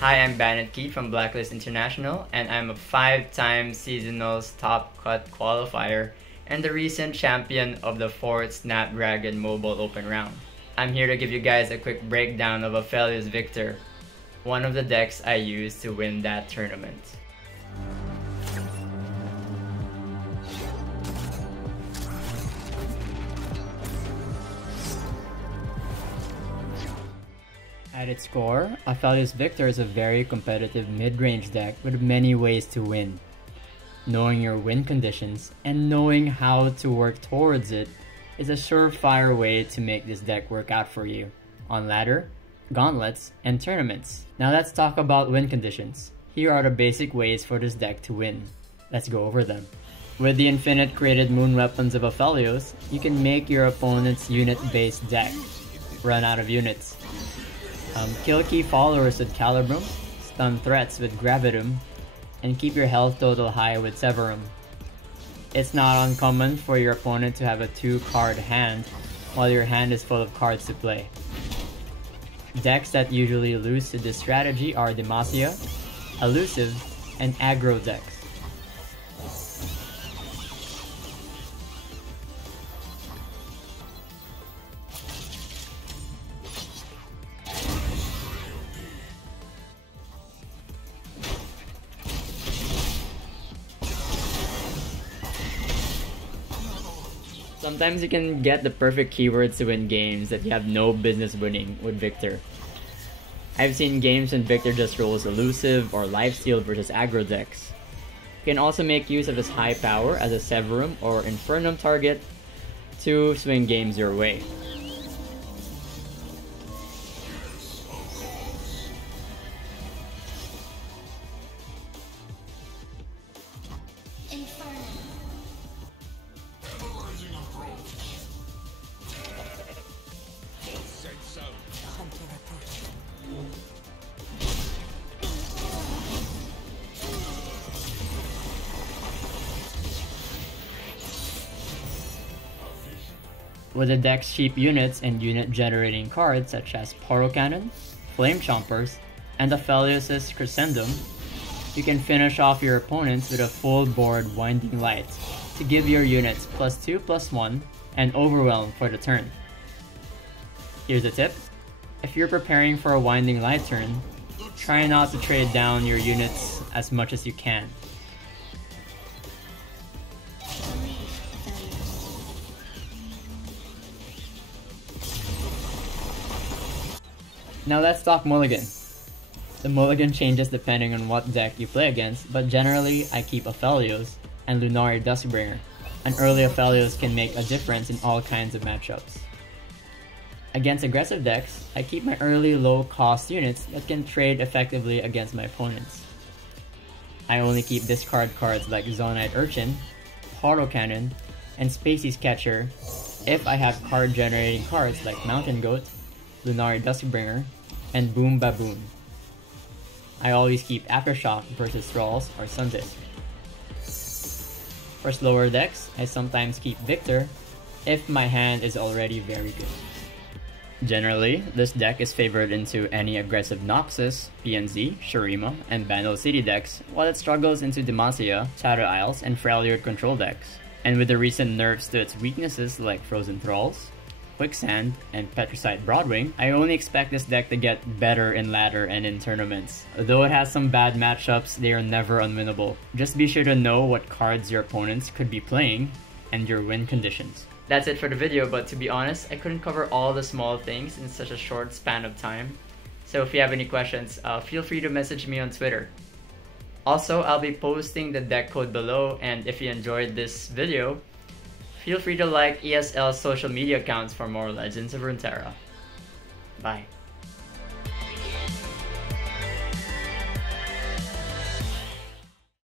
Hi, I'm Bandit Keith from Blacklist International, and I'm a 5-time seasonals top cut qualifier and the recent champion of the 4th Snapdragon Mobile Open round. I'm here to give you guys a quick breakdown of Aphelios Viktor, one of the decks I used to win that tournament. At its core, Aphelios Viktor is a very competitive mid-range deck with many ways to win. Knowing your win conditions and knowing how to work towards it is a surefire way to make this deck work out for you on ladder, gauntlets, and tournaments. Now let's talk about win conditions. Here are the basic ways for this deck to win. Let's go over them. With the infinite created moon weapons of Aphelios, you can make your opponent's unit-based deck run out of units. Kill key followers with Calibrum, stun threats with Gravitum, and keep your health total high with Severum. It's not uncommon for your opponent to have a 2-card hand while your hand is full of cards to play. Decks that usually lose to this strategy are Demacia, Elusive, and Aggro decks. Sometimes you can get the perfect keywords to win games that you have no business winning with Viktor. I've seen games when Viktor just rolls Elusive or Lifesteal versus aggro decks. You can also make use of his high power as a Severum or Infernum target to swing games your way. With the deck's cheap units and unit generating cards such as Poro Cannon, Flame Chompers, and Aphelios' Crescendum, you can finish off your opponents with a full board Winding Light to give your units +2/+1 and Overwhelm for the turn. Here's a tip: if you're preparing for a Winding Light turn, try not to trade down your units as much as you can. Now let's talk mulligan. The mulligan changes depending on what deck you play against, but generally I keep Aphelios and Lunari Duskbringer. An early Aphelios can make a difference in all kinds of matchups. Against aggressive decks, I keep my early low-cost units that can trade effectively against my opponents. I only keep discard cards like Zonite Urchin, Poro Cannon, and Spacey's Catcher if I have card-generating cards like Mountain Goat, Lunari Duskbringer, and Boom Baboon. I always keep Aftershock versus Thralls or Sundisk. For slower decks, I sometimes keep Viktor if my hand is already very good. Generally, this deck is favored into any aggressive Noxus, PNZ, Shurima, and Bandle City decks, while it struggles into Demacia, Shadow Isles, and Freljord control decks. And with the recent nerfs to its weaknesses like Frozen Thralls, Quicksand, and Petricite Broadwing, I only expect this deck to get better in ladder and in tournaments. Though it has some bad matchups, they are never unwinnable. Just be sure to know what cards your opponents could be playing and your win conditions. That's it for the video, but to be honest, I couldn't cover all the small things in such a short span of time. So if you have any questions, feel free to message me on Twitter. Also, I'll be posting the deck code below, and if you enjoyed this video, feel free to like ESL's social media accounts for more Legends of Runeterra. Bye.